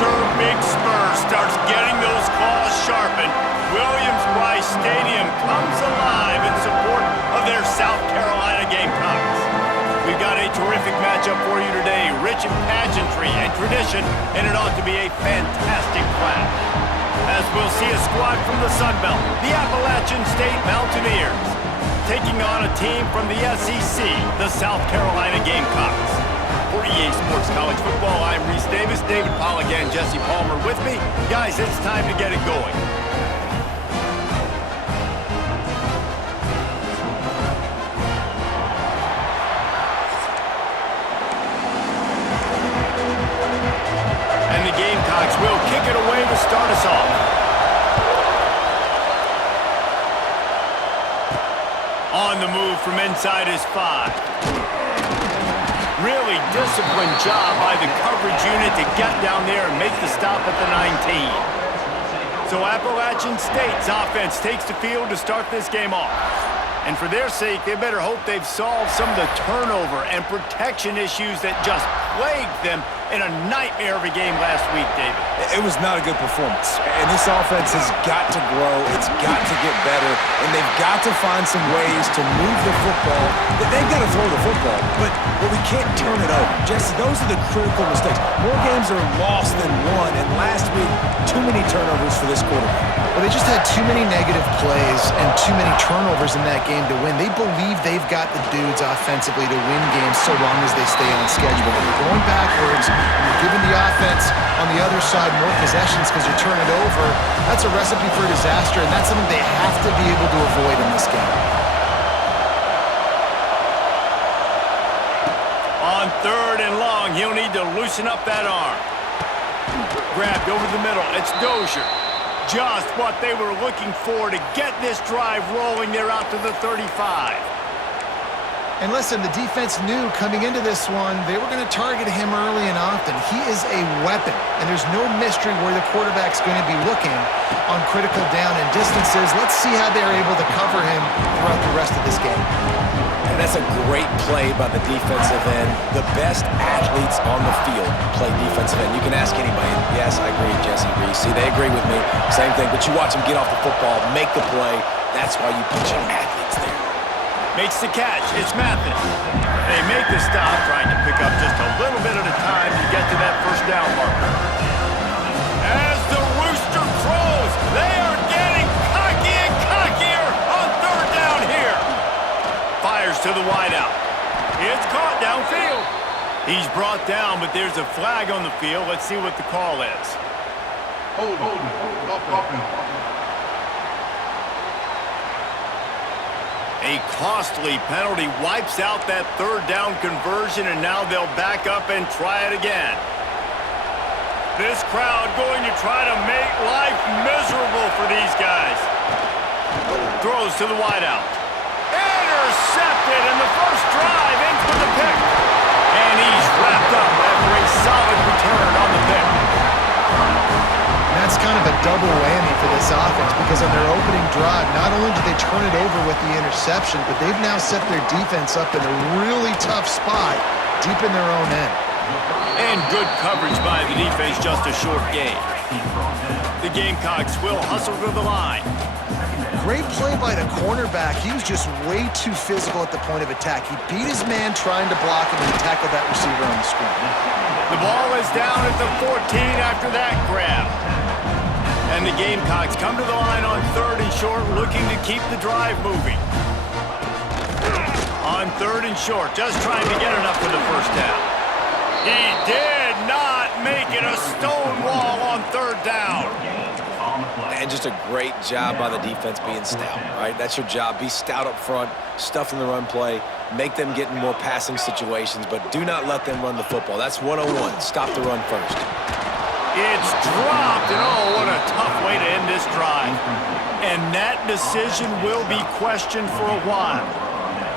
Sir Big Spur starts getting those claws sharpened, Williams-Brice Stadium comes alive in support of their South Carolina Gamecocks. We've got a terrific matchup for you today, rich in pageantry and tradition, and it ought to be a fantastic clash. As we'll see a squad from the Sun Belt, the Appalachian State Mountaineers, taking on a team from the SEC, the South Carolina Gamecocks. For EA Sports College Football, I'm Reese Davis, David Pollack, and Jesse Palmer with me. Guys, it's time to get it going. And the Gamecocks will kick it away to start us off. On the move from inside his 5. Really disciplined job by the coverage unit to get down there and make the stop at the 19. So Appalachian State's offense takes the field to start this game off. And for their sake, they better hope they've solved some of the turnover and protection issues that just plagued them in a nightmare of a game last week, David. It was not a good performance. And this offense has got to grow. It's got to get better. And they've got to find some ways to move the football. They've got to throw the football, but we can't turn it over. Jesse, those are the critical mistakes. More games are lost than won. And last week, too many turnovers for this quarterback. Well, they just had too many negative plays and too many turnovers in that game to win. They believe they've got the dudes offensively to win games so long as they stay on schedule. But when you're going backwards and you're giving the offense on the other side more possessions because you turn it over, that's a recipe for disaster, and that's something they have to be able to avoid in this game. On 3rd and long, he'll need to loosen up that arm. Grabbed over the middle. It's Dozier. Just what they were looking for to get this drive rolling. They're out to the 35. And listen, the defense knew coming into this one, they were going to target him early and often. He is a weapon, and there's no mystery where the quarterback's going to be looking on critical down and distances. Let's see how they're able to cover him throughout the rest of this game. And that's a great play by the defensive end. The best athletes on the field play defensive end. You can ask anybody. Yes, I agree, Jesse Reese. See, they agree with me. Same thing, but you watch them get off the football, make the play. That's why you put your athletes there. Makes the catch. It's Mathis. They make the stop, trying to pick up just a little bit at a time to get to that first down marker. As the rooster crows, they are getting cocky and cockier on 3rd down here. Fires to the wideout. It's caught downfield. He's brought down, but there's a flag on the field. Let's see what the call is. Hold on. A costly penalty wipes out that 3rd down conversion, and now they'll back up and try it again. This crowd going to try to make life miserable for these guys. Throws to the wideout. Intercepted, and the first drive in for the pick. And he's wrapped up after a solid return on the pick. That's kind of a double whammy for this offense because on their opening drive, not only did they turn it over with the interception, but they've now set their defense up in a really tough spot deep in their own end. And good coverage by the defense, just a short gain. The Gamecocks will hustle to the line. Great play by the cornerback. He was just way too physical at the point of attack. He beat his man trying to block him and tackled that receiver on the screen. The ball is down at the 14 after that grab. And the Gamecocks come to the line on 3rd and short, looking to keep the drive moving. On 3rd and short, just trying to get enough for the first down. He did not make it a stone wall on 3rd down. And just a great job by the defense being stout, right? That's your job. Be stout up front, stuff in the run play, make them get in more passing situations, but do not let them run the football. That's 101. Stop the run first. It's dropped, and oh, what a tough way to end this drive. And that decision will be questioned for a while.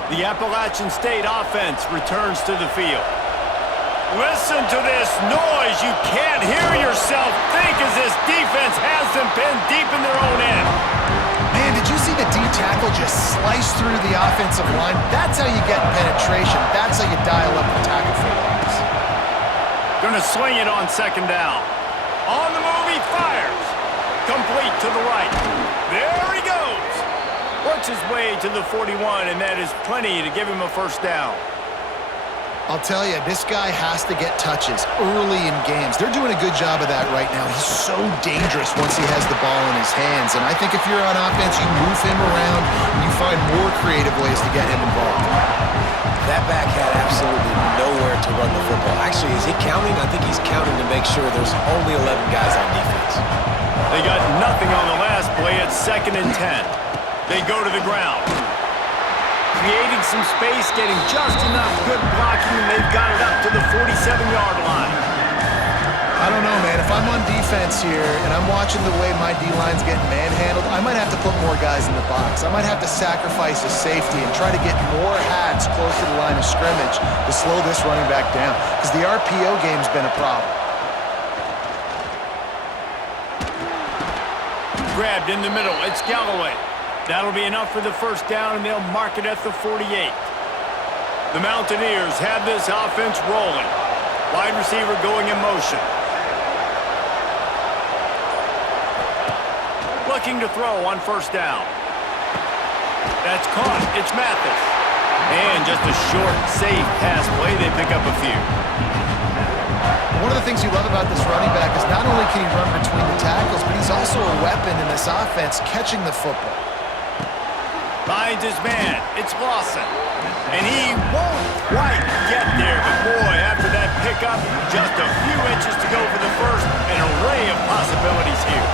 The Appalachian State offense returns to the field. Listen to this noise. You can't hear yourself think as this defense has them pinned deep in their own end. Man, did you see the D tackle just slice through the offensive line? That's how you get penetration. That's how you dial up the tackle for loss. Gonna swing it on 2nd down. On the move, he fires. Complete to the right. There he goes. Works his way to the 41, and that is plenty to give him a first down. I'll tell you, this guy has to get touches early in games. They're doing a good job of that right now. He's so dangerous once he has the ball in his hands. And I think if you're on offense, you move him around and you find more creative ways to get him involved. That back had absolutely nowhere to run the football. Actually, is he counting? I think he's counting to make sure there's only 11 guys on defense. They got nothing on the last play. It's 2nd and 10. They go to the ground. Creating some space, getting just enough good blocking, and they've got it up to the 47-yard line. I don't know, man. If I'm on defense here and I'm watching the way my D-line's getting manhandled, I might have to put more guys in the box. I might have to sacrifice a safety and try to get more hats close to the line of scrimmage to slow this running back down, because the RPO game's been a problem. Grabbed in the middle. It's Galloway. That'll be enough for the first down, and they'll mark it at the 48. The Mountaineers have this offense rolling. Wide receiver going in motion. Looking to throw on first down. That's caught. It's Mathis. And just a short, safe pass play. They pick up a few. One of the things you love about this running back is not only can he run between the tackles, but he's also a weapon in this offense catching the football. Finds his man. It's Lawson. And he won't quite get there. But boy, after that pickup, just a few inches to go for the first. An array of possibilities here.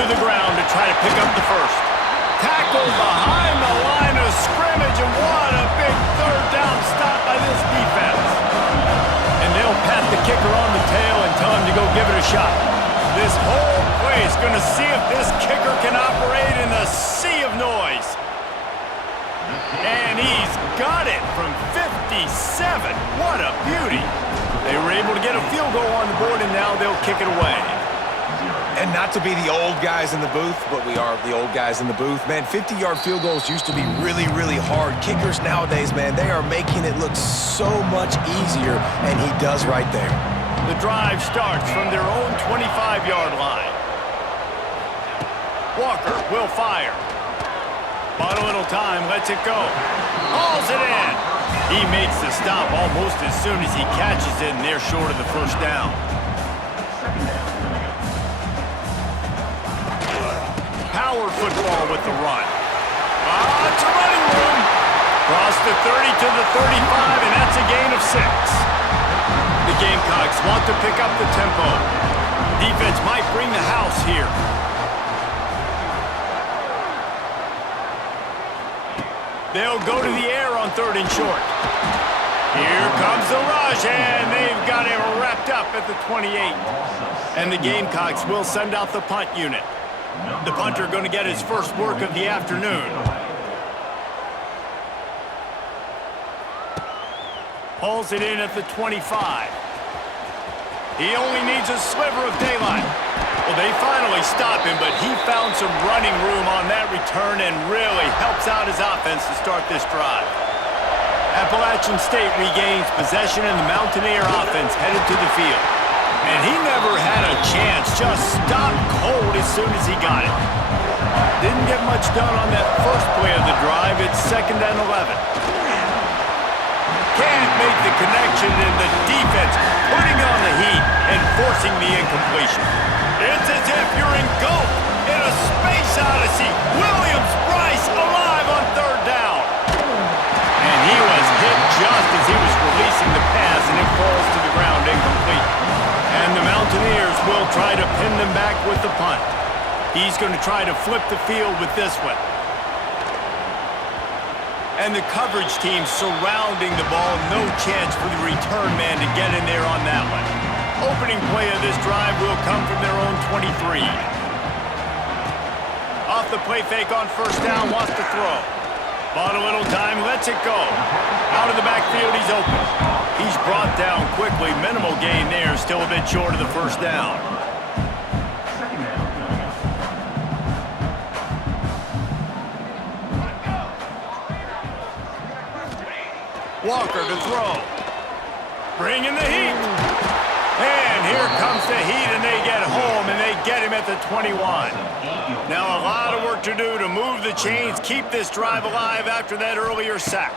To the ground to try to pick up the first. Tackled behind the line of scrimmage. And what a big third down stop by this defense. And they'll pat the kicker on the tail and tell him to go give it a shot. This whole play is going to see if this kicker can operate in the sea of noise. And he's got it from 57. What a beauty. They were able to get a field goal on the board, and now they'll kick it away. And not to be the old guys in the booth, but we are the old guys in the booth. Man, 50-yard field goals used to be really, really hard. Kickers nowadays, man, they are making it look so much easier, and he does right there. The drive starts from their own 25-yard line. Walker will fire. Bought a little time, lets it go. Hauls it in. He makes the stop almost as soon as he catches it, and they're short of the first down. Power football with the run. It's a running room. Cross the 30 to the 35, and that's a gain of 6. The Gamecocks want to pick up the tempo. Defense might bring the house here. They'll go to the air on 3rd and short. Here comes the rush, and they've got it wrapped up at the 28. And the Gamecocks will send out the punt unit. The punter going to get his first work of the afternoon. Hauls it in at the 25. He only needs a sliver of daylight. Well, they finally stop him, but he found some running room on that return and really helps out his offense to start this drive. Appalachian State regains possession, and the Mountaineer offense headed to the field. And he never had a chance, just stopped cold as soon as he got it. Didn't get much done on that first play of the drive. It's 2nd and 11. Can't make the connection, and the defense putting on the heat and forcing the incompletion. It's as if you're engulfed in a space odyssey. Williams-Brice alive on 3rd down. And he was hit just as he was releasing the pass, and it falls to the ground incomplete. And the Mountaineers will try to pin them back with the punt. He's going to try to flip the field with this one. And the coverage team surrounding the ball. No chance for the return man to get in there on that one. Opening play of this drive will come from their own 23. Off the play fake on first down, wants to throw. Bought a little time, lets it go. Out of the backfield, he's open. He's brought down quickly. Minimal gain there, still a bit short of the first down. Walker to throw. Bringing the heat. And here comes the heat, and they get home, and they get him at the 21. Now a lot of work to do to move the chains, keep this drive alive after that earlier sack.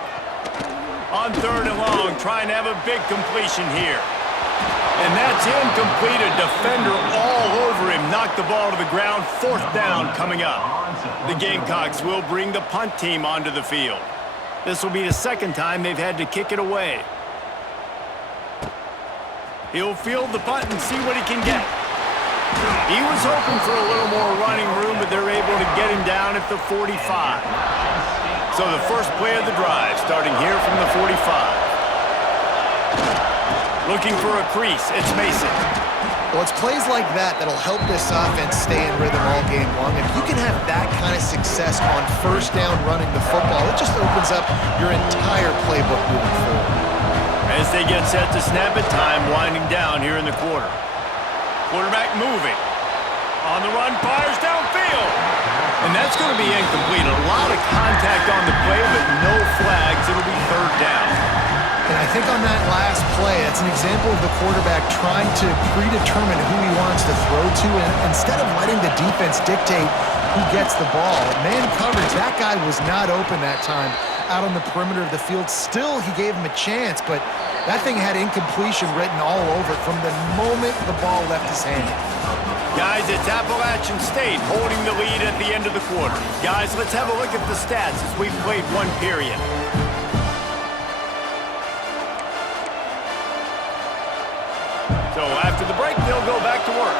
On 3rd and long, trying to have a big completion here. And that's incomplete. A defender all over him. Knocked the ball to the ground. 4th down coming up. The Gamecocks will bring the punt team onto the field. This will be the 2nd time they've had to kick it away. He'll field the punt and see what he can get. He was hoping for a little more running room, but they're able to get him down at the 45. So the first play of the drive, starting here from the 45. Looking for a crease, it's Mason. Well, it's plays like that that'll help this offense stay in rhythm all game long. If you can have that kind of success on 1st down running the football, it just opens up your entire playbook moving forward. As they get set to snap it, time winding down here in the quarter. Quarterback moving. On the run, fires downfield. And that's going to be incomplete. A lot of contact on the play, but no flags. It'll be 3rd down. And I think on that last play, it's an example of the quarterback trying to predetermine who he wants to throw to, and instead of letting the defense dictate who gets the ball. Man coverage, that guy was not open that time out on the perimeter of the field. Still, he gave him a chance, but that thing had incompletion written all over it from the moment the ball left his hand. Guys, it's Appalachian State holding the lead at the end of the quarter. Guys, let's have a look at the stats as we've played 1 period. So after the break, they'll go back to work.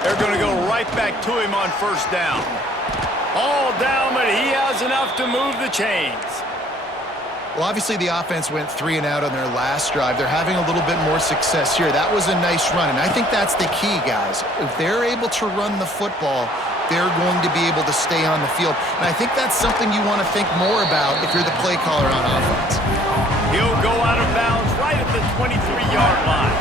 They're going to go right back to him on 1st down. All down, but he has enough to move the chains. Well, obviously the offense went 3 and out on their last drive. They're having a little bit more success here. That was a nice run, and I think that's the key, guys. If they're able to run the football, they're going to be able to stay on the field. And I think that's something you want to think more about if you're the play caller on offense. He'll go out of bounds right at the 23-yard line.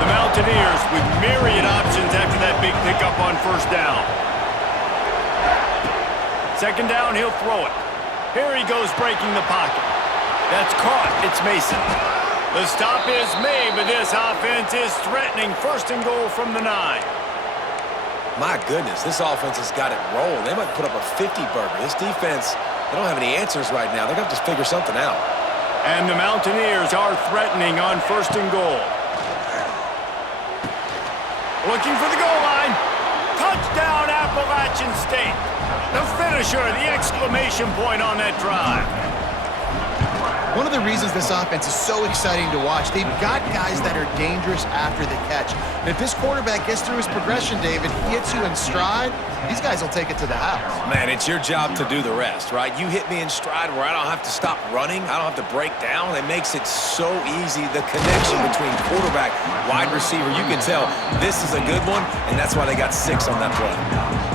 The Mountaineers with myriad options after that big pickup on 1st down. 2nd down, he'll throw it. Here he goes breaking the pocket. That's caught. It's Mason. The stop is made, but this offense is threatening. 1st and goal from the 9. My goodness, this offense has got it rolling. They might put up a 50-burger. This defense, they don't have any answers right now. They're going to have to figure something out. And the Mountaineers are threatening on 1st and goal. Looking for the goal line. Touchdown, Appalachian State. The finisher, the exclamation point on that drive. One of the reasons this offense is so exciting to watch, they've got guys that are dangerous after the catch. And if this quarterback gets through his progression, David, he hits you in stride, these guys will take it to the house. Man, it's your job to do the rest, right? You hit me in stride where I don't have to stop running. I don't have to break down. It makes it so easy. The connection between quarterback, wide receiver, you can tell this is a good one, and that's why they got 6 on that play.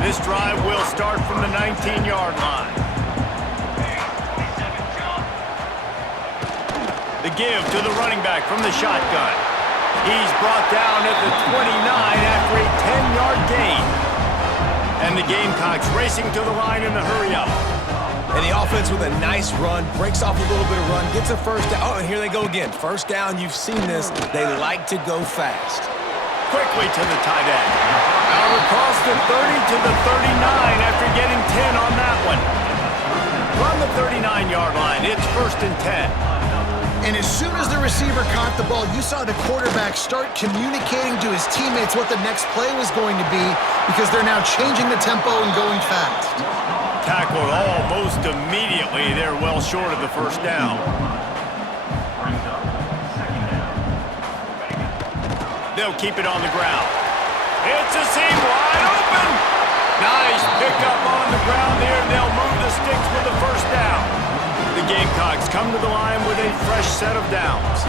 This drive will start from the 19-yard line. The give to the running back from the shotgun. He's brought down at the 29 after a 10-yard gain. And the Gamecocks racing to the line in the hurry-up. And the offense with a nice run, breaks off a little bit of run, gets a 1st down. Oh, and here they go again. 1st down, you've seen this. They like to go fast. Quickly to the tight end. Out across the 30 to the 39 after getting 10 on that one. From the 39-yard line, it's 1st and 10. And as soon as the receiver caught the ball, you saw the quarterback start communicating to his teammates what the next play was going to be because they're now changing the tempo and going fast. Tackled almost immediately. They're well short of the 1st down. They'll keep it on the ground. It's a seam wide open. Nice pickup on the ground there. They'll move the sticks for the 1st down. The Gamecocks come to the line with a fresh set of downs.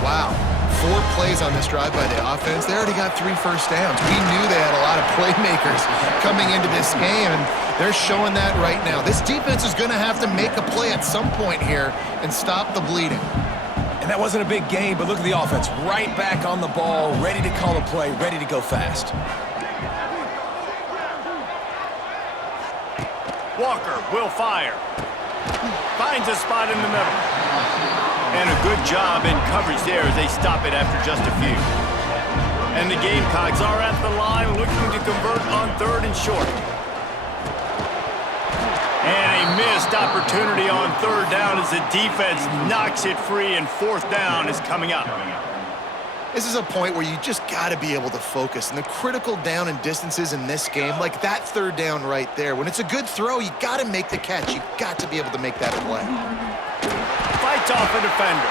Wow. 4 plays on this drive by the offense. They already got 3 first downs. We knew they had a lot of playmakers coming into this game, and they're showing that right now. This defense is going to have to make a play at some point here and stop the bleeding. And that wasn't a big game, but look at the offense. Right back on the ball, ready to call a play, ready to go fast. Walker will fire. Finds a spot in the middle. And a good job in coverage there as they stop it after just a few. And the Gamecocks are at the line looking to convert on 3rd and short. And a missed opportunity on 3rd down as the defense knocks it free, and 4th down is coming up. This is a point where you just got to be able to focus. And the critical down and distances in this game, like that 3rd down right there, when it's a good throw, you got to make the catch. You got to be able to make that play. Fights off a defender.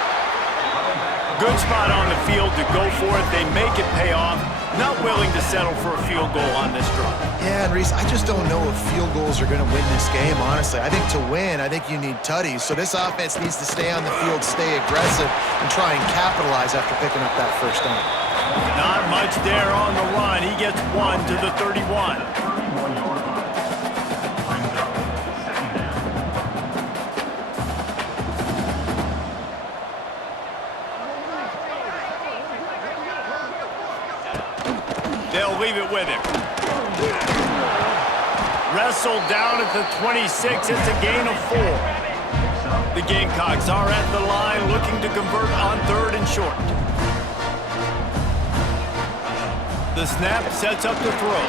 Good spot on the field to go for it. They make it pay off. Not willing to settle for a field goal on this drive. Yeah, and Reese, I just don't know if field goals are going to win this game, honestly. I think to win, I think you need tutties. So this offense needs to stay on the field, stay aggressive, and try and capitalize after picking up that 1st down. Not much there on the run. He gets 1 to the 31. They'll leave it with him. Wrestled down at the 26. It's a gain of 4. The Gamecocks are at the line looking to convert on 3rd and short. The snap sets up the throw.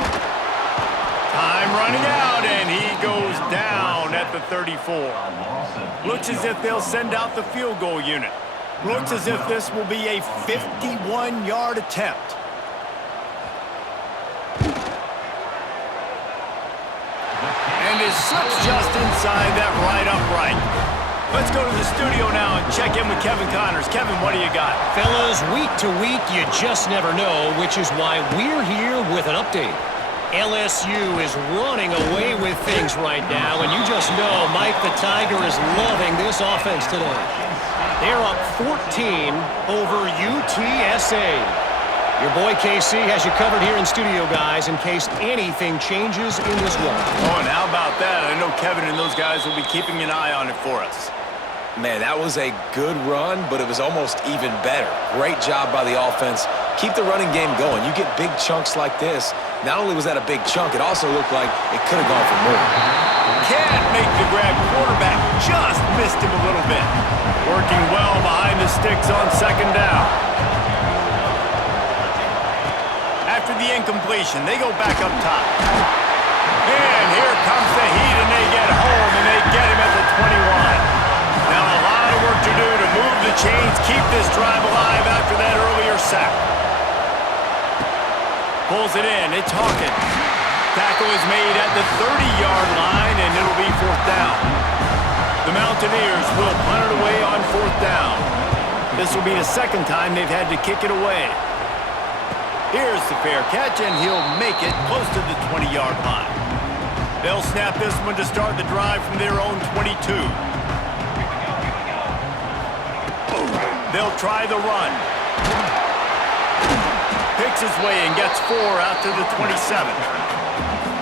Time running out, and he goes down at the 34. Looks as if they'll send out the field goal unit. Looks as if this will be a 51-yard attempt. And it slips just inside that right upright. Let's go to the studio now and check in with Kevin Connors. Kevin, what do you got? Fellas, week to week, you just never know, which is why we're here with an update. LSU is running away with things right now, and you just know Mike the Tiger is loving this offense today. They're up 14 over UTSA. Your boy KC has you covered here in studio, guys, in case anything changes in this one. Oh, and how about that? I know Kevin and those guys will be keeping an eye on it for us. Man, that was a good run, but it was almost even better. Great job by the offense. Keep the running game going. You get big chunks like this. Not only was that a big chunk, it also looked like it could have gone for more. Can't make the grab. Quarterback just missed him a little bit. Working well behind the sticks on 2nd down. After the incompletion, they go back up top. And here comes the heat, and they get home, and they get him at the 21. Now a lot of work to do to move the chains, keep this drive alive after that earlier sack. Pulls it in. It's Hawkins. Tackle is made at the 30-yard line, and it'll be 4th down. The Mountaineers will punt it away on 4th down. This will be the 2nd time they've had to kick it away. Here's the fair catch, and he'll make it close to the 20-yard line. They'll snap this one to start the drive from their own 22. They'll try the run. Picks his way and gets 4 out to the 27.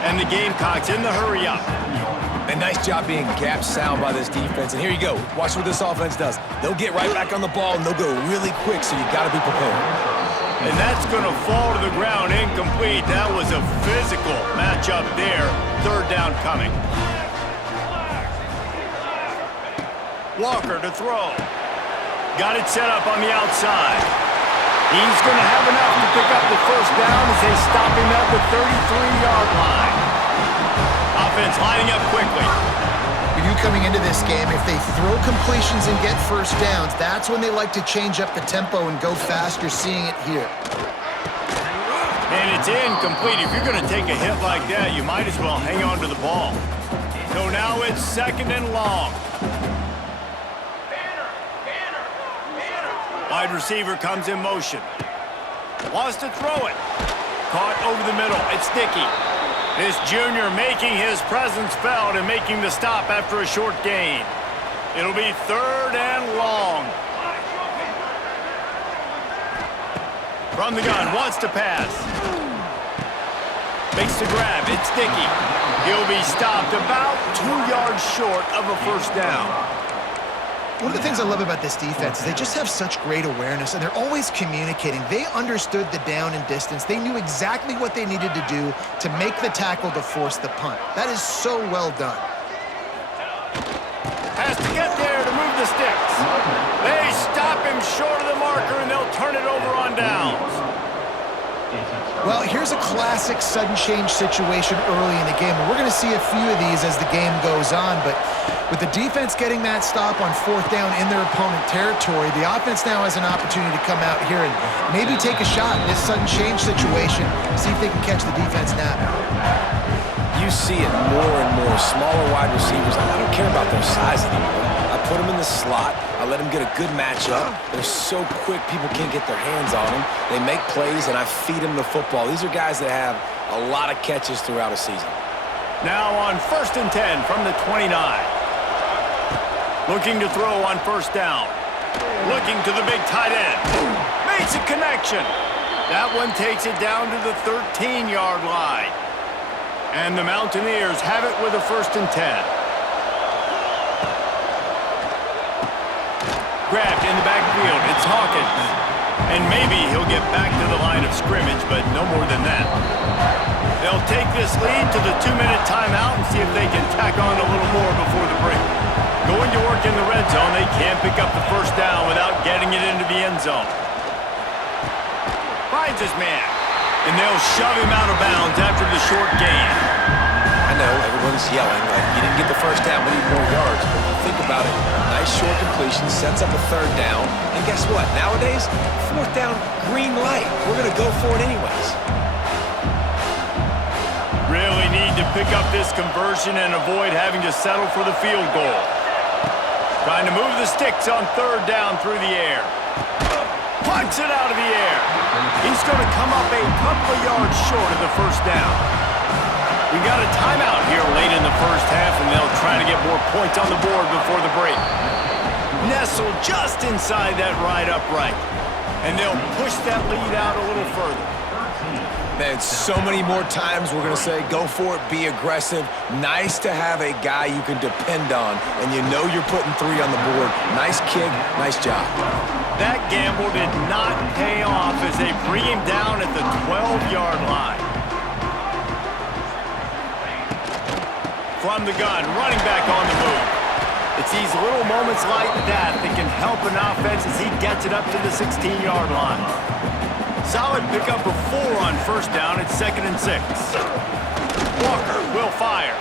And the Gamecocks in the hurry-up. A nice job being gap sound by this defense. And here you go. Watch what this offense does. They'll get right back on the ball, and they'll go really quick, so you got to be prepared. And that's going to fall to the ground incomplete. That was a physical matchup there. 3rd down coming. Walker to throw. Got it set up on the outside. He's going to have enough to pick up the 1st down as they stop him at the 33-yard line. Offense lining up quickly. For you coming into this game, if they throw completions and get 1st downs, that's when they like to change up the tempo and go fast. You're seeing it here. And it's incomplete. If you're going to take a hit like that, you might as well hang on to the ball. So now it's 2nd and long. Wide receiver comes in motion. Wants to throw it. Caught over the middle. It's Dickey. This junior making his presence felt and making the stop after a short gain. It'll be 3rd and long. From the gun, wants to pass. Makes the grab. It's Dickey. He'll be stopped about 2 yards short of a 1st down. One of the things I love about this defense is they just have such great awareness, and they're always communicating. They understood the down and distance. They knew exactly what they needed to do to make the tackle to force the punt. That is so well done. Has to get there to move the sticks. They short of the marker, and they'll turn it over on downs. Well, here's a classic sudden change situation early in the game. And we're going to see a few of these as the game goes on, but with the defense getting that stop on fourth down in their opponent territory, the offense now has an opportunity to come out here and maybe take a shot in this sudden change situation, see if they can catch the defense napping. You see it more and more. Smaller wide receivers, I don't care about their size anymore. I put them in the slot. I let them get a good matchup. They're so quick, people can't get their hands on them. They make plays, and I feed them the football. These are guys that have a lot of catches throughout a season. Now on 1st and 10 from the 29. Looking to throw on first down. Looking to the big tight end. Makes a connection. That one takes it down to the 13-yard line. And the Mountaineers have it with a 1st and 10. Grabbed in the backfield. It's Hawkins. And maybe he'll get back to the line of scrimmage, but no more than that. They'll take this lead to the 2-minute timeout and see if they can tack on a little more before the break. Going to work in the red zone, they can't pick up the first down without getting it into the end zone. Finds his man. And they'll shove him out of bounds after the short gain. I know everyone's yelling like you didn't get the first down, we need more yards. But if you think about it, nice short completion, sets up a 3rd down. And guess what? Nowadays, 4th down, green light. We're going to go for it anyways. Really need to pick up this conversion and avoid having to settle for the field goal. Trying to move the sticks on 3rd down through the air. Punts it out of the air. He's going to come up a couple of yards short of the first down. We got a timeout here late in the first half, and they'll try to get more points on the board before the break. Nestled just inside that right upright. And they'll push that lead out a little further. Man, so many more times we're going to say, go for it, be aggressive. Nice to have a guy you can depend on, and you know you're putting 3 on the board. Nice kick, nice job. That gamble did not pay off as they bring him down at the 12-yard line. From the gun, running back on the move. It's these little moments like that that can help an offense as he gets it up to the 16-yard line. Solid pickup of 4 on first down. It's 2nd and 6. Walker will fire.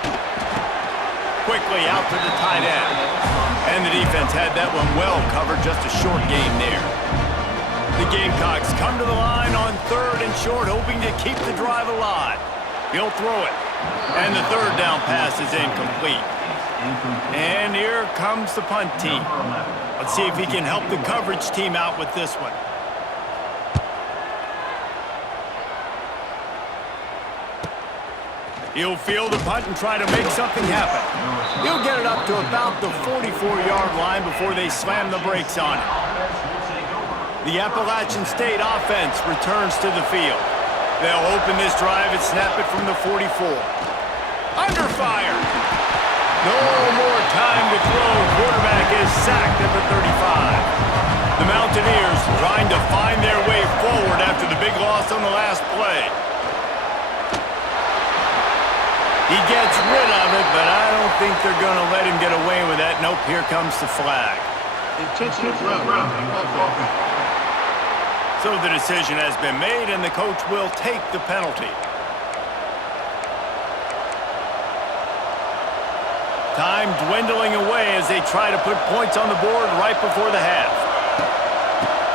Quickly out to the tight end. And the defense had that one well covered, just a short gain there. The Gamecocks come to the line on 3rd and short, hoping to keep the drive alive. He'll throw it. And the 3rd down pass is incomplete. And here comes the punt team. Let's see if he can help the coverage team out with this one. He'll field the punt and try to make something happen. He'll get it up to about the 44-yard line before they slam the brakes on it. The Appalachian State offense returns to the field. They'll open this drive and snap it from the 44. Under fire. No more time to throw. Quarterback is sacked at the 35. The Mountaineers trying to find their way forward after the big loss on the last play. He gets rid of it, but I don't think they're going to let him get away with that. Nope, here comes the flag. Intentional grounding. So the decision has been made, and the coach will take the penalty. Time dwindling away as they try to put points on the board right before the half.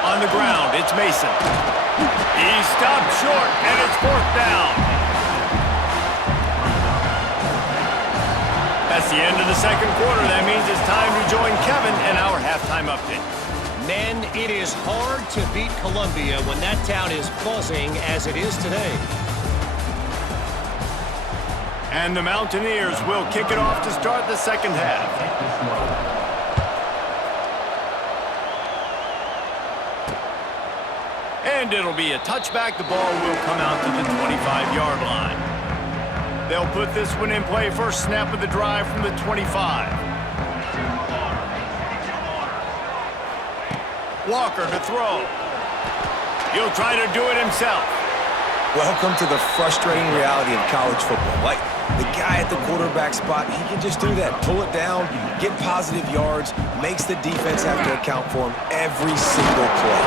On the ground, it's Mason. He stopped short, and it's 4th down. That's the end of the 2nd quarter. That means it's time to join Kevin in our halftime update. Men, it is hard to beat Columbia when that town is buzzing as it is today. And the Mountaineers will kick it off to start the 2nd half. And it'll be a touchback. The ball will come out to the 25-yard line. They'll put this one in play. First snap of the drive from the 25. Walker to throw. He'll try to do it himself. Welcome to the frustrating reality of college football. Like, the guy at the quarterback spot, he can just do that. Pull it down, get positive yards, makes the defense have to account for him every single play.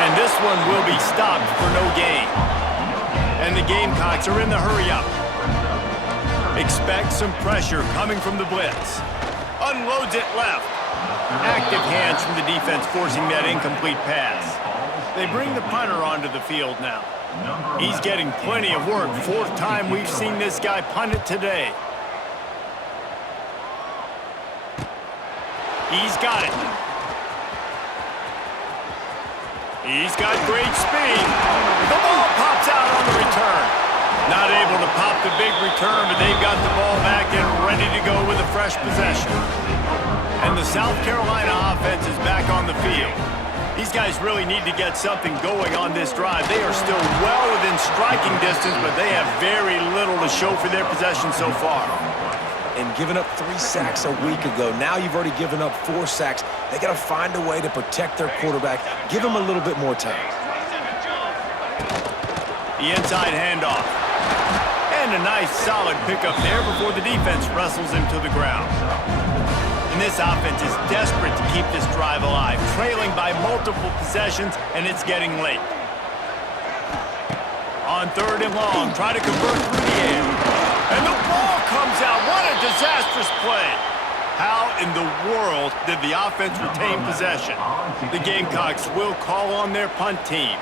And this one will be stopped for no gain. And the Gamecocks are in the hurry-up. Expect some pressure coming from the blitz. Unloads it left. Active hands from the defense forcing that incomplete pass. They bring the punter onto the field now. He's getting plenty of work. Fourth time we've seen this guy punt it today. He's got it. He's got great speed. The ball pops out on the return. Not able to pop the big return, but they've got the ball back and ready to go with a fresh possession. And the South Carolina offense is back on the field. These guys really need to get something going on this drive. They are still well within striking distance, but they have very little to show for their possession so far. And giving up 3 sacks a week ago, now you've already given up 4 sacks. They got to find a way to protect their quarterback. Give him a little bit more time. The inside handoff. And a nice solid pickup there before the defense wrestles him to the ground. And this offense is desperate to keep this drive alive, trailing by multiple possessions, and it's getting late. On 3rd and long, try to convert through the air. And the ball comes out. What a disastrous play. How in the world did the offense retain possession? The Gamecocks will call on their punt team.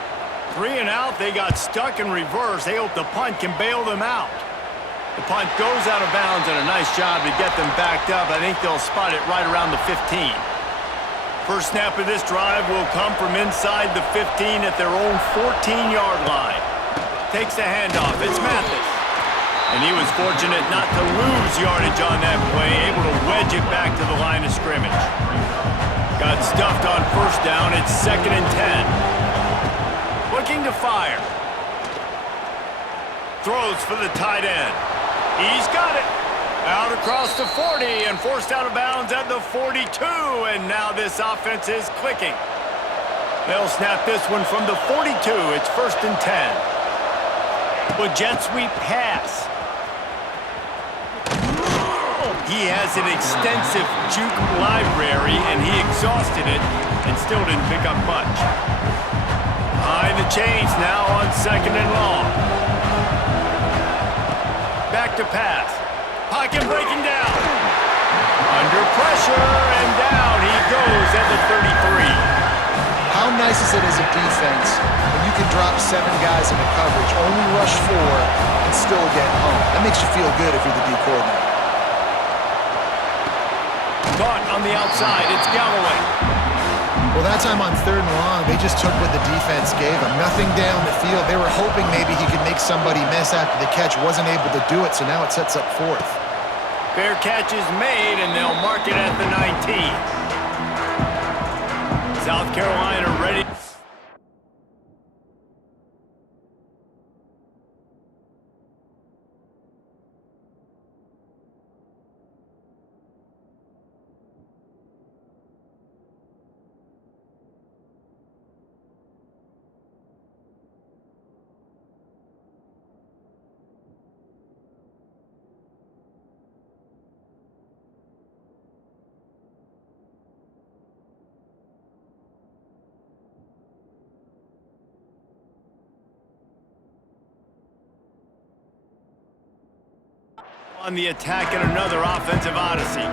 3 and out, they got stuck in reverse. They hope the punt can bail them out. The punt goes out of bounds, and a nice job to get them backed up. I think they'll spot it right around the 15. First snap of this drive will come from inside the 15 at their own 14-yard line. Takes the handoff. It's Mathis. And he was fortunate not to lose yardage on that play, able to wedge it back to the line of scrimmage. Got stuffed on first down. It's 2nd and 10. Looking to fire. Throws for the tight end. He's got it. Out across the 40 and forced out of bounds at the 42. And now this offense is clicking. They'll snap this one from the 42. It's 1st and 10. With jet sweep pass. He has an extensive juke library, and he exhausted it and still didn't pick up much. Behind the chains now on 2nd and long. Back to pass. Pocket breaking down. Under pressure, and down he goes at the 33. How nice is it as a defense when you can drop 7 guys into coverage, only rush 4, and still get home? That makes you feel good if you're the D coordinator. Caught on the outside. It's Galloway. Well, that time on 3rd and long, they just took what the defense gave them. Nothing down the field. They were hoping maybe he could make somebody miss after the catch. Wasn't able to do it, so now it sets up 4th. Fair catch is made, and they'll mark it at the 19. South Carolina ready. On the attack and another offensive odyssey.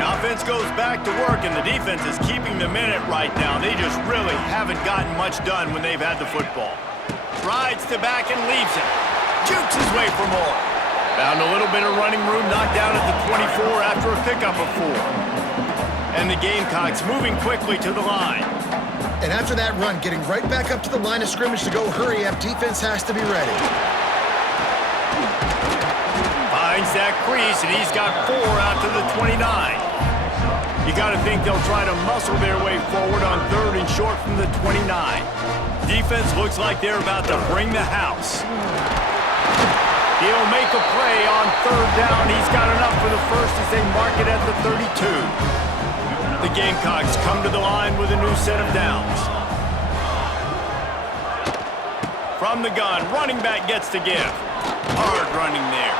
The offense goes back to work, and the defense is keeping them in it right now. They just really haven't gotten much done when they've had the football. Rides to back and leaves it. Jukes his way for more. Found a little bit of running room, knocked down at the 24 after a pickup of 4. And the Gamecocks moving quickly to the line. And after that run, getting right back up to the line of scrimmage to go hurry up, defense has to be ready. Finds that crease, and he's got 4 out to the 29. You got to think they'll try to muscle their way forward on 3rd and short from the 29. Defense looks like they're about to bring the house. He'll make a play on 3rd down. He's got enough for the first as they mark it at the 32. The Gamecocks come to the line with a new set of downs. From From the gun, running back gets to give. Hard running there.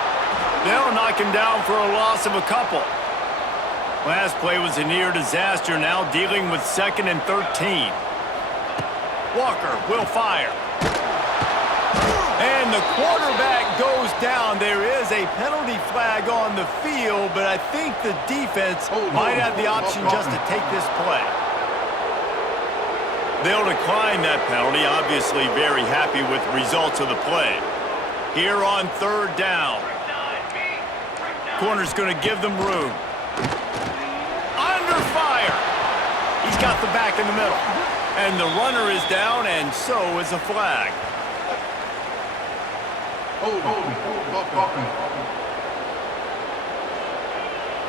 They'll knock him down for a loss of a couple. Last play was a near disaster, now dealing with 2nd and 13. Walker will fire. And the quarterback goes down. There is a penalty flag on the field, but I think the defense might have the option just to take this play. They'll decline that penalty, obviously very happy with the results of the play. Here on 3rd down. Corner's going to give them room. Under fire. He's got the back in the middle. And the runner is down, and so is a flag.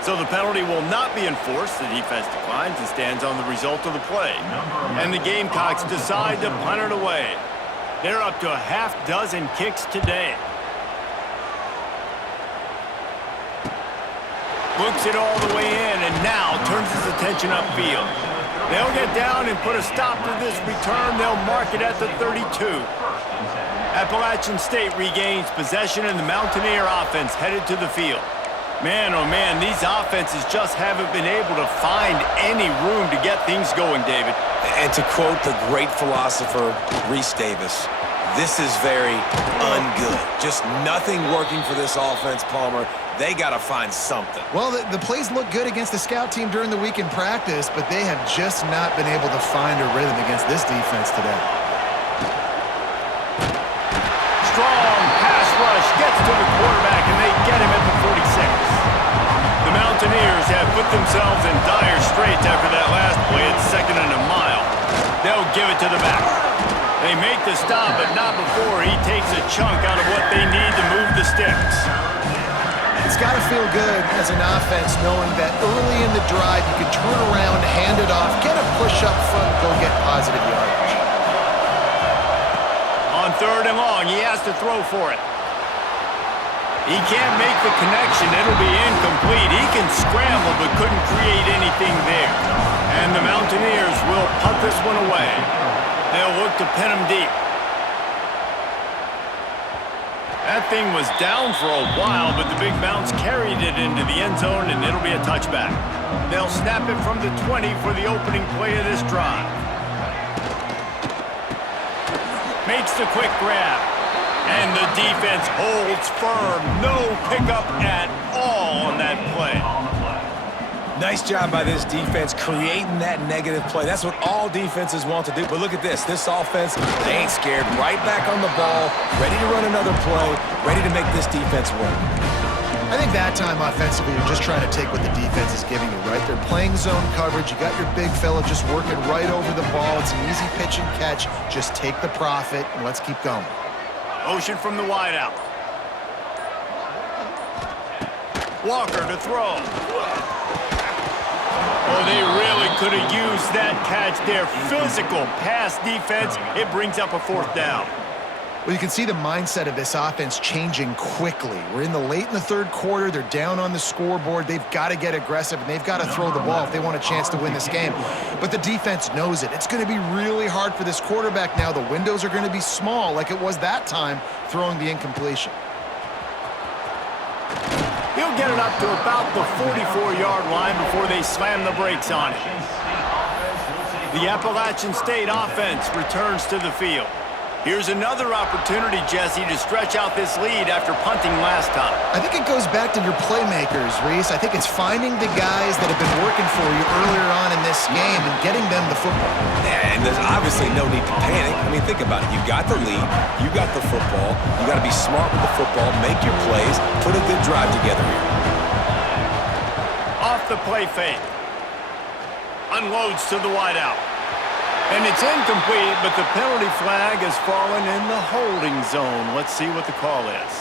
So the penalty will not be enforced. The defense declines and stands on the result of the play. And the Gamecocks decide to punt it away. They're up to a half dozen kicks today. Looks it all the way in and now turns his attention upfield. They'll get down and put a stop to this return. They'll mark it at the 32. Appalachian State regains possession and the Mountaineer offense headed to the field. Man, oh man, these offenses just haven't been able to find any room to get things going, David. And to quote the great philosopher, Reese Davis, this is very ungood. Just nothing working for this offense, Palmer. They got to find something. Well, the plays look good against the scout team during the week in practice, but they have just not been able to find a rhythm against this defense today. Strong pass rush gets to the quarterback, and they get him at the 46. The Mountaineers have put themselves in dire straits after that last play at 2nd and a mile. They'll give it to the back. They make the stop, but not before he takes a chunk out of what they need to move the sticks. It's got to feel good as an offense knowing that early in the drive you can turn around, hand it off, get a push up front, and go get positive yardage. On 3rd and long, he has to throw for it. He can't make the connection. It'll be incomplete. He can scramble but couldn't create anything there. And the Mountaineers will punt this one away. They'll look to pin him deep. That thing was down for a while, but the big bounce carried it into the end zone, and it'll be a touchback. They'll snap it from the 20 for the opening play of this drive. Makes the quick grab. And the defense holds firm. No pickup at all on that play. Nice job by this defense creating that negative play. That's what all defenses want to do. But look at this. This offense, they ain't scared. Right back on the ball, ready to run another play, ready to make this defense work. I think that time offensively, you're just trying to take what the defense is giving you, right? They're playing zone coverage. You got your big fella just working right over the ball. It's an easy pitch and catch. Just take the profit and let's keep going. Motion from the wideout. Walker to throw. Oh, they really could have used that catch there. Physical pass defense. It brings up a 4th down. Well, you can see the mindset of this offense changing quickly. We're late in the 3rd quarter. They're down on the scoreboard. They've got to get aggressive, and they've got to throw the ball if they want a chance to win this game. But the defense knows it. It's going to be really hard for this quarterback now. The windows are going to be small like it was that time throwing the incompletion. He'll get it up to about the 44-yard line before they slam the brakes on it. The Appalachian State offense returns to the field. Here's another opportunity, Jesse, to stretch out this lead after punting last time. I think it goes back to your playmakers, Reese. I think it's finding the guys that have been working for you earlier on in this game and getting them the football. Yeah, and there's obviously no need to panic. I mean, think about it. You got the lead. You got the football. You got to be smart with the football, make your plays, put a good drive together here. Off the play fake. Unloads to the wideout. And it's incomplete, but the penalty flag has fallen in the holding zone. Let's see what the call is.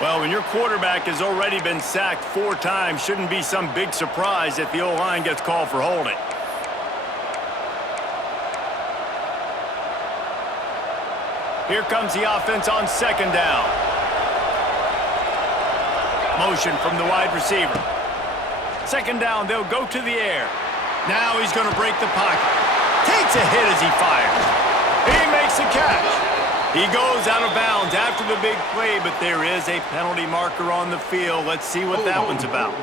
Well, when your quarterback has already been sacked 4 times, shouldn't be some big surprise if the O-line gets called for holding. Here comes the offense on 2nd down. Motion from the wide receiver. 2nd down, they'll go to the air. Now he's going to break the pocket. Takes a hit as he fires. He makes a catch. He goes out of bounds after the big play, but there is a penalty marker on the field. Let's see what that one's about.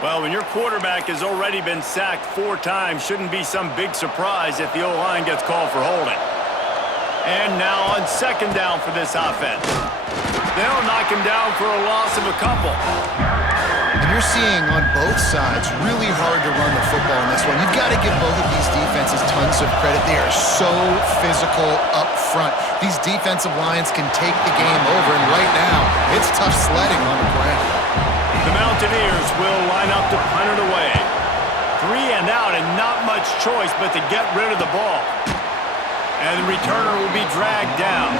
Well, when your quarterback has already been sacked 4 times, shouldn't be some big surprise if the O-line gets called for holding. And now on second down for this offense. They'll knock him down for a loss of a couple. And you're seeing on both sides really hard to run the football in this one. You've got to give both of these defenses tons of credit. They are so physical up front. These defensive lines can take the game over, and right now, it's tough sledding on the ground. The Mountaineers will line up to punt it away. 3 and out, and not much choice but to get rid of the ball. And the returner will be dragged down.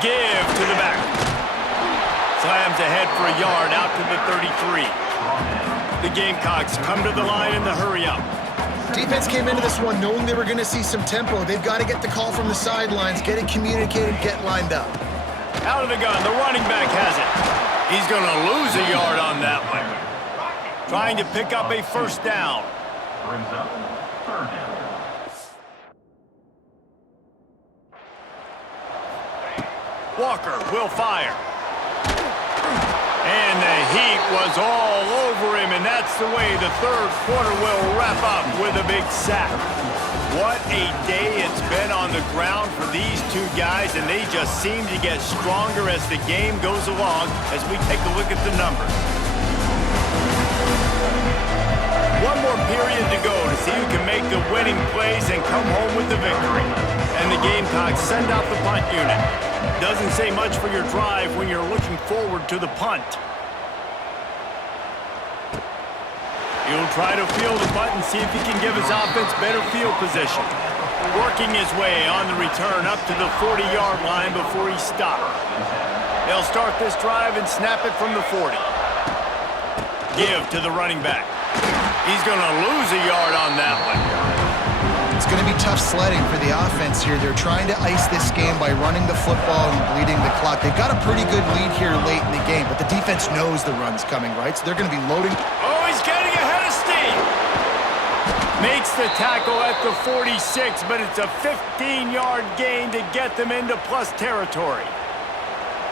Give to the back. Slams ahead for a yard out to the 33. The Gamecocks come to the line in the hurry-up. Defense came into this one knowing they were going to see some tempo. They've got to get the call from the sidelines, get it communicated, get lined up. Out of the gun, the running back has it. He's going to lose a yard on that one. Trying to pick up a first down. Brings up third down. Walker will fire. And the heat was all over him, and that's the way the third quarter will wrap up with a big sack. What a day it's been on the ground for these two guys, and they just seem to get stronger as the game goes along as we take a look at the numbers. One more period to go to see who can make the winning plays and come home with the victory. And the Gamecocks send out the punt unit. Doesn't say much for your drive when you're looking forward to the punt. He'll try to field the punt and see if he can give his offense better field position. Working his way on the return up to the 40-yard line before he stopped. They'll start this drive and snap it from the 40. Give to the running back. He's going to lose a yard on that one. It's going to be tough sledding for the offense here. They're trying to ice this game by running the football and bleeding the clock. They've got a pretty good lead here late in the game, but the defense knows the run's coming, right? So they're going to be loading. Oh, he's getting ahead of steam. Makes the tackle at the 46, but it's a 15-yard gain to get them into plus territory.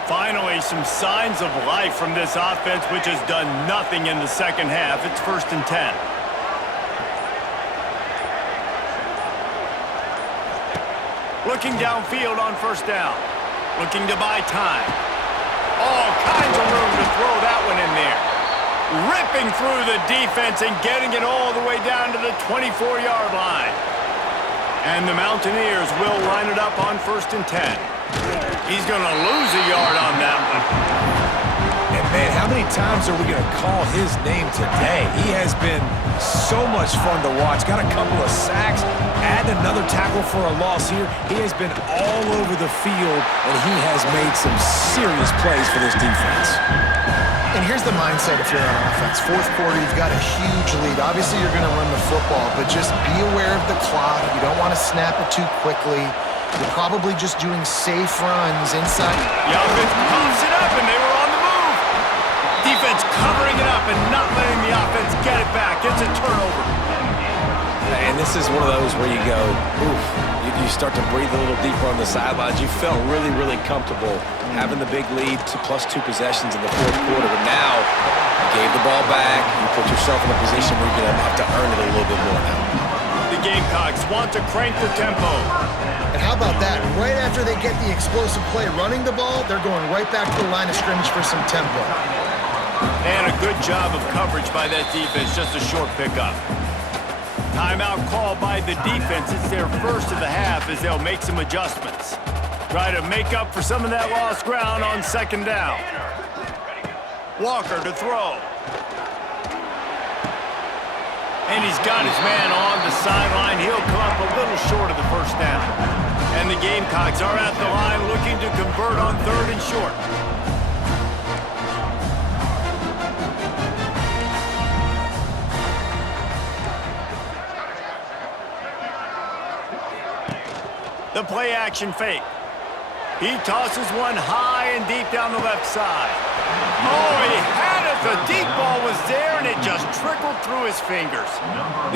Finally, some signs of life from this offense, which has done nothing in the second half. It's 1st and 10. Looking downfield on first down. Looking to buy time. All kinds of room to throw that one in there. Ripping through the defense and getting it all the way down to the 24-yard line. And the Mountaineers will line it up on 1st and 10. He's going to lose a yard on that one. And, man, how many times are we going to call his name today? He has been so much fun to watch. Got a couple of sacks, add another tackle for a loss here. He has been all over the field, and he has made some serious plays for this defense. And here's the mindset if you're on offense. 4th quarter, you've got a huge lead. Obviously, you're going to run the football, but just be aware of the clock. You don't want to snap it too quickly. You're probably just doing safe runs inside. The offense pumps it up, and they were on the move. Defense covering it up and not letting the offense get it back. It's a turnover. And this is one of those where you go, oof, you start to breathe a little deeper on the sidelines. You felt really, really comfortable having the big lead to +2 possessions in the 4th quarter. But now, you gave the ball back. You put yourself in a position where you're going to have to earn it a little bit more now. The Gamecocks want to crank the tempo. And how about that? Right after they get the explosive play running the ball, they're going right back to the line of scrimmage for some tempo. And a good job of coverage by that defense, just a short pickup. Timeout called by the defense. It's their first of the half as they'll make some adjustments. Try to make up for some of that lost ground on 2nd down. Walker to throw. And he's got his man on the sideline. He'll come up a little short of the first down. And the Gamecocks are at the line looking to convert on 3rd and short. The play action fake. He tosses one high and deep down the left side. Oh, he had it. The deep ball was there, and it just trickled through his fingers.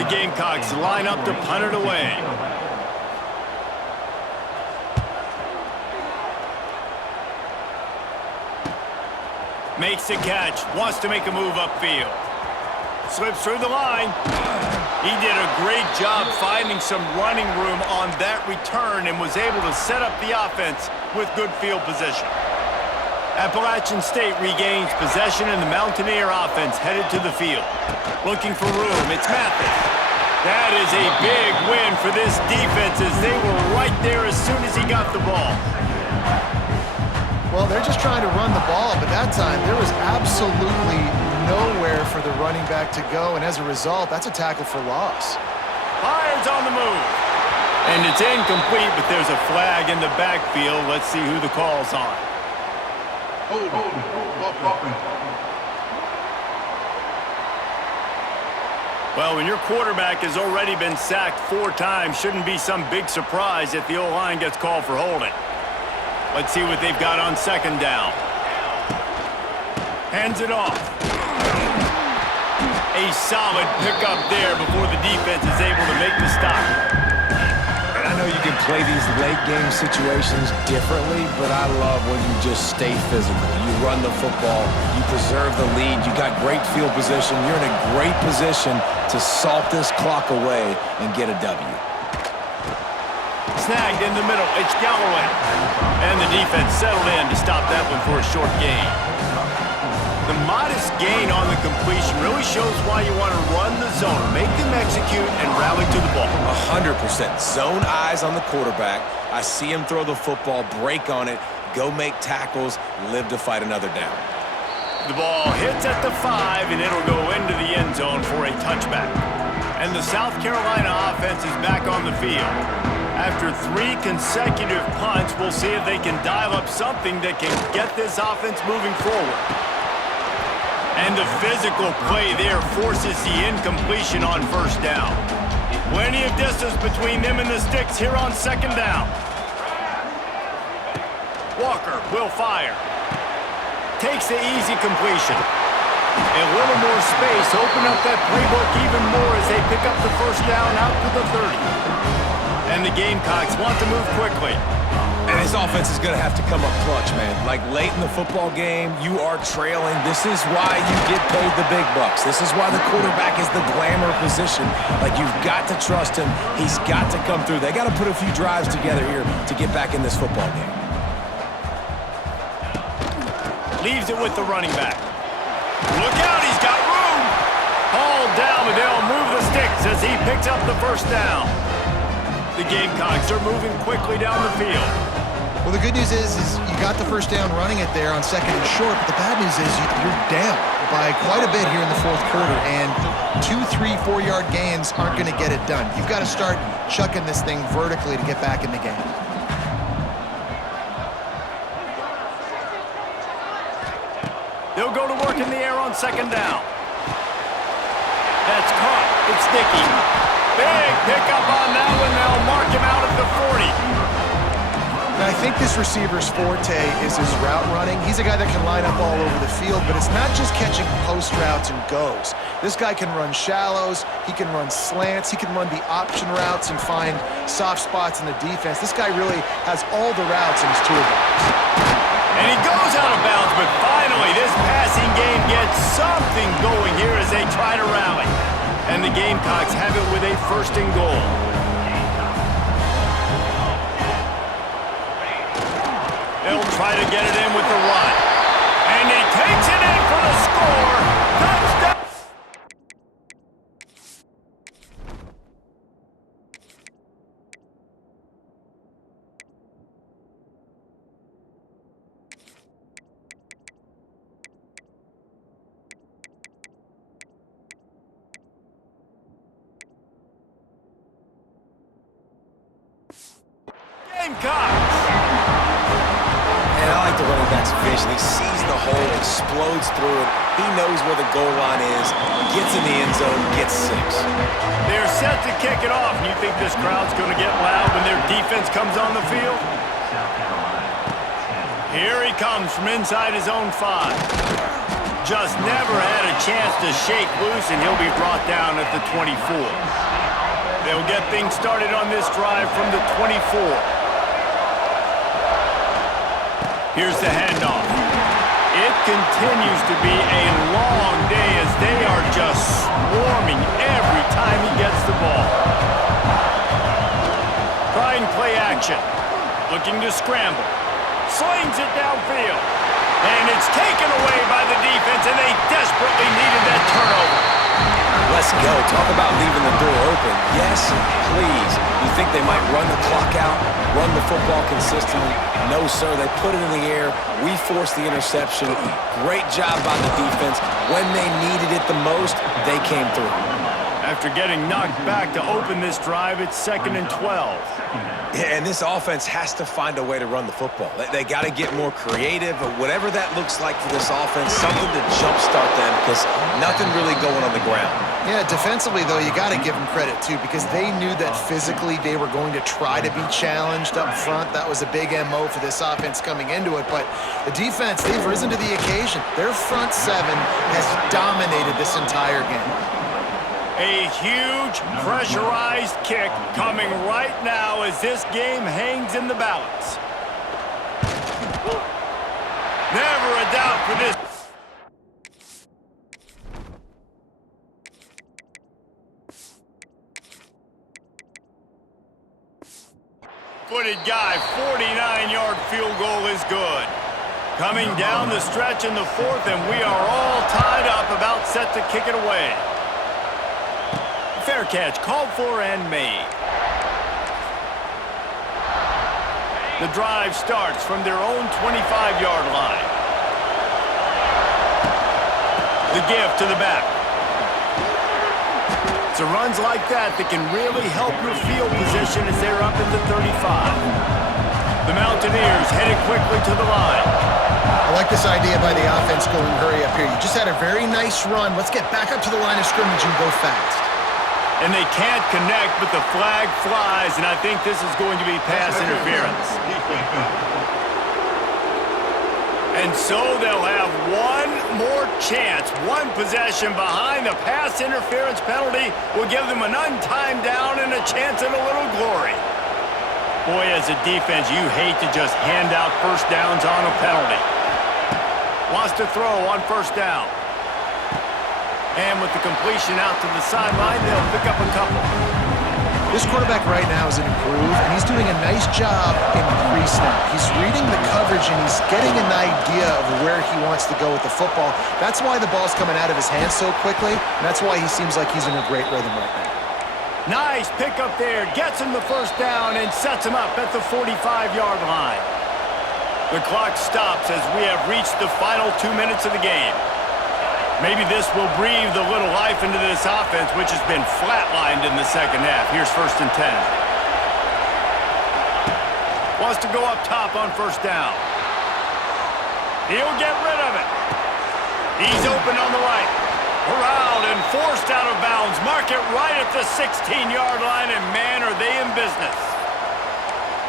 The Gamecocks line up to punt it away. Makes the catch. Wants to make a move upfield. Slips through the line. He did a great job finding some running room on that return and was able to set up the offense with good field position. Appalachian State regains possession and the Mountaineer offense headed to the field. Looking for room, it's Mathis. That is a big win for this defense as they were right there as soon as he got the ball. Well, they're just trying to run the ball, but that time there was absolutely nowhere for the running back to go, and as a result, that's a tackle for loss. Fires on the move. And it's incomplete, but there's a flag in the backfield. Let's see who the call's on. Well, when your quarterback has already been sacked 4 times, shouldn't be some big surprise if the O-line gets called for holding. Let's see what they've got on second down. Hands it off. A solid pickup there before the defense is able to make the stop. And I know you can play these late game situations differently, but I love when you just stay physical. You run the football, you preserve the lead, you got great field position, you're in a great position to salt this clock away and get a W. Snagged in the middle, it's Galloway. And the defense settled in to stop that one for a short gain. The modest gain on the completion really shows why you want to run the zone, make them execute, and rally to the ball. 100%. Zone eyes on the quarterback. I see him throw the football, break on it, go make tackles, live to fight another down. The ball hits at the 5, and it'll go into the end zone for a touchback. And the South Carolina offense is back on the field. After 3 consecutive punts, we'll see if they can dial up something that can get this offense moving forward. And the physical play there forces the incompletion on first down. Plenty of distance between them and the sticks here on second down. Walker will fire. Takes the easy completion. A little more space, open up that playbook even more as they pick up the first down out to the 30. And the Gamecocks want to move quickly. And this offense is going to have to come up clutch, man. Like late in the football game, you are trailing. This is why you get paid the big bucks. This is why the quarterback is the glamour position. Like, you've got to trust him. He's got to come through. They got to put a few drives together here to get back in this football game. Leaves it with the running back. Look out, he's got room. Hauled down, but they'll move the sticks as he picks up the first down. The Gamecocks are moving quickly down the field. Well, the good news is you got the first down running it there on second and short, but the bad news is you're down by quite a bit here in the fourth quarter, and 2, 3, 4-yard gains aren't going to get it done. You've got to start chucking this thing vertically to get back in the game. They'll go to work in the air on second down. That's caught. It's Dickey. Big pickup on that one. They'll mark him out at the 40. Now, I think this receiver's forte is his route running. He's a guy that can line up all over the field, but it's not just catching post routes and goes. This guy can run shallows, he can run slants, he can run the option routes and find soft spots in the defense. This guy really has all the routes in his toolbox. And he goes out of bounds, but finally this passing game gets something going here as they try to rally. And the Gamecocks have it with a first and goal. They'll try to get it in with the run. And he takes it in for the score. Touchdown! And I like the running back's vision. He sees the hole, explodes through it. He knows where the goal line is, gets in the end zone, gets 6. They're set to kick it off. And you think this crowd's going to get loud when their defense comes on the field? Here he comes from inside his own 5. Just never had a chance to shake loose, and he'll be brought down at the 24. They'll get things started on this drive from the 24. Here's the handoff. It continues to be a long day as they are just swarming every time he gets the ball. Trying play action. Looking to scramble. Slings it downfield. And it's taken away by the defense, and they desperately needed that turnover. Let's go. Talk about leaving the door open. Yes, please. You think they might run the clock out, run the football consistently? No, sir. They put it in the air. We forced the interception. Great job by the defense. When they needed it the most, they came through. After getting knocked back to open this drive, it's 2nd and 12. Yeah, and this offense has to find a way to run the football. They got to get more creative, but whatever that looks like for this offense, something to jumpstart them because nothing really going on the ground. Yeah, defensively, though, you got to give them credit, too, because they knew that physically they were going to try to be challenged up front. That was a big MO for this offense coming into it. But the defense, they've risen to the occasion. Their front 7 has dominated this entire game. A huge pressurized kick coming right now as this game hangs in the balance. Never a doubt for this. Footed guy, 49-yard field goal is good. Coming down the stretch in the 4th, and we are all tied up, about set to kick it away. Fair catch, called for and made. The drive starts from their own 25-yard line. The give to the back. It's runs like that that can really help your field position as they're up at the 35. The Mountaineers headed quickly to the line. I like this idea by the offense going hurry up here. You just had a very nice run. Let's get back up to the line of scrimmage and go fast. And they can't connect, but the flag flies, and I think this is going to be pass interference. And so they'll have one more chance. One possession behind. The pass interference penalty will give them an untimed down and a chance at a little glory. Boy, as a defense, you hate to just hand out first downs on a penalty. Wants to throw on first down. And with the completion out to the sideline, they'll pick up a couple. This quarterback right now is in a groove, and he's doing a nice job in pre-snap. He's reading the coverage, and he's getting an idea of where he wants to go with the football. That's why the ball's coming out of his hands so quickly, and that's why he seems like he's in a great rhythm right now. Nice pick up there. Gets him the first down and sets him up at the 45-yard line. The clock stops as we have reached the final 2 minutes of the game. Maybe this will breathe a little life into this offense, which has been flatlined in the second half. Here's 1st and 10. Wants to go up top on first down. He'll get rid of it. He's open on the right. Corralled and forced out of bounds. Mark it right at the 16-yard line, and man, are they in business.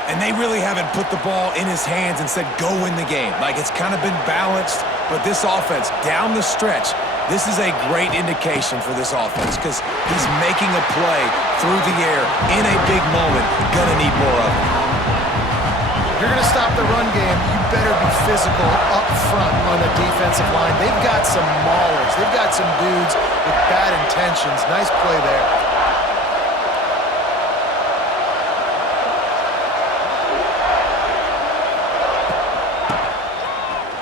And they really haven't put the ball in his hands and said, go win the game. Like, it's kind of been balanced, but this offense, down the stretch, this is a great indication for this offense because he's making a play through the air in a big moment. Gonna need more of it. If you're going to stop the run game, you better be physical up front on the defensive line. They've got some maulers. They've got some dudes with bad intentions. Nice play there.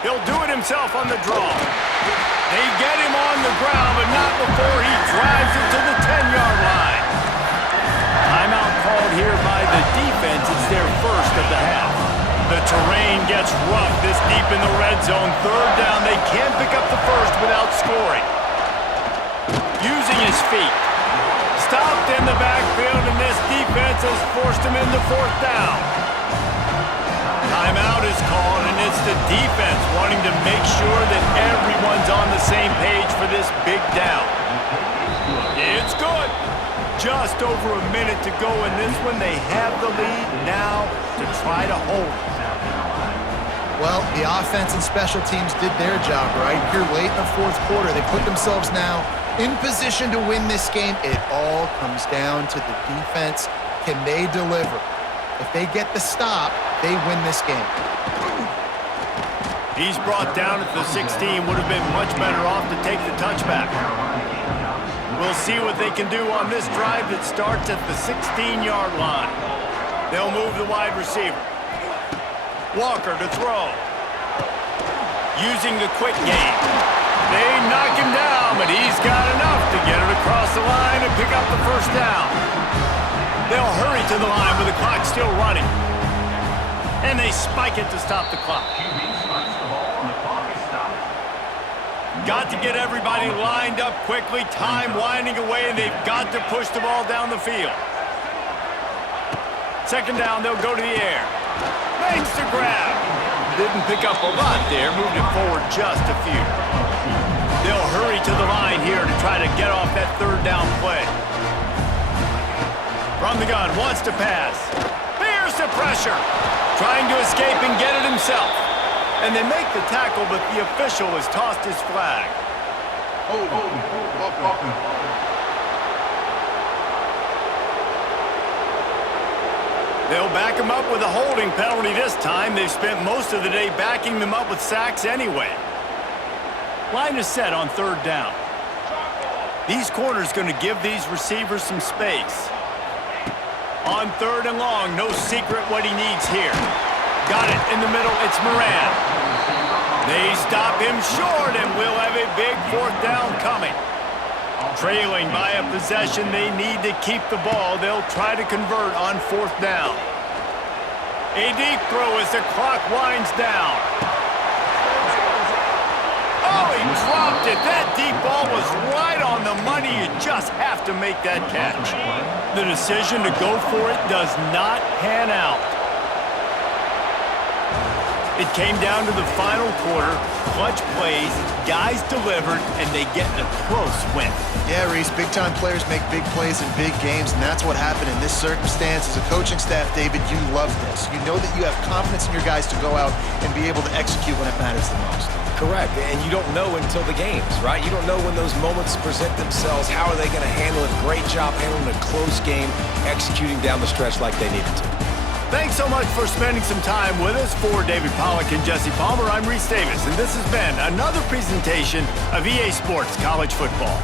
He'll do it himself on the draw. They get him on the ground, but not before he drives it to the 10-yard line. Timeout called here by the defense. It's their first of the half. The terrain gets rough this deep in the red zone. 3rd down, they can't pick up the first without scoring. Using his feet. Stopped in the backfield, and this defense has forced him into 4th down. Timeout is called, and it's It's the defense wanting to make sure that everyone's on the same page for this big down. It's good. Just over a minute to go in this one. They have the lead now to try to hold it. Well, the offense and special teams did their job, right? Here late in the fourth quarter, they put themselves now in position to win this game. It all comes down to the defense. Can they deliver? If they get the stop, they win this game. He's brought down at the 16. Would have been much better off to take the touchback. We'll see what they can do on this drive that starts at the 16-yard line. They'll move the wide receiver. Walker to throw. Using the quick game. They knock him down, but he's got enough to get it across the line and pick up the first down. They'll hurry to the line with the clock still running. And they spike it to stop the clock. Got to get everybody lined up quickly. Time winding away, and they've got to push the ball down the field. Second down, they'll go to the air. Makes the grab. Didn't pick up a lot there. Moved it forward just a few. They'll hurry to the line here to try to get off that third down play. From the gun, wants to pass. Fears the pressure. Trying to escape and get it himself. And they make the tackle, but the official has tossed his flag. They'll back him up with a holding penalty this time. They've spent most of the day backing them up with sacks anyway. Line is set on third down. These corners going to give these receivers some space. On third and long, no secret what he needs here. Got it in the middle, it's Moran. They stop him short, and we'll have a big fourth down coming. Trailing by a possession, they need to keep the ball. They'll try to convert on fourth down. A deep throw as the clock winds down. Oh, he dropped it. That deep ball was right on the money. You just have to make that catch. The decision to go for it does not pan out. It came down to the final quarter. Clutch plays, guys delivered, and they get a close win. Yeah, Reese, big-time players make big plays in big games, and that's what happened in this circumstance. As a coaching staff, David, you love this. You know that you have confidence in your guys to go out and be able to execute when it matters the most. Correct, and you don't know until the games, right? You don't know when those moments present themselves. How are they going to handle it? Great job handling a close game, executing down the stretch like they needed to. Thanks so much for spending some time with us. For David Pollack and Jesse Palmer, I'm Reese Davis, and this has been another presentation of EA Sports College Football.